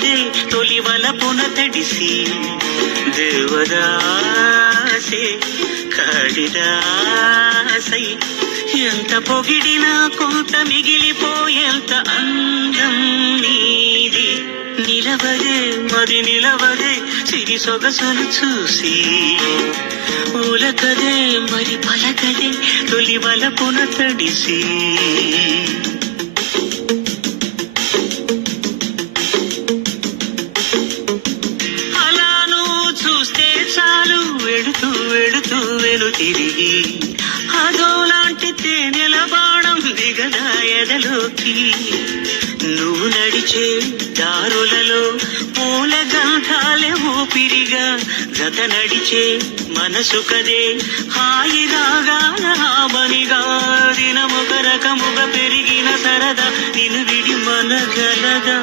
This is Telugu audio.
నిలవదే తొలి వలపున తడిసి దేవదాసే కాళిదాసై ఎంత పొగిడినా కొంత మిగిలిపోయేంత అందం నీది నిలవదే మరి నిలవదే సిరి సొగసులు చూసి ఉలకదే మరి పలకదే తొలి వలపున తడిసి వెను తిరిగి అదోలాంటి తేనెల బాణం దిగదా ఎదలోకి నువ్వు నడిచే దారులలో పూల గంధాలే ఊపిరిగా జత నడిచే మనసు కదే హాయి రాగాల హామనిగా దినమొక రకముగా పెరిగిన సరదా నిన్ను విడి మనగలదా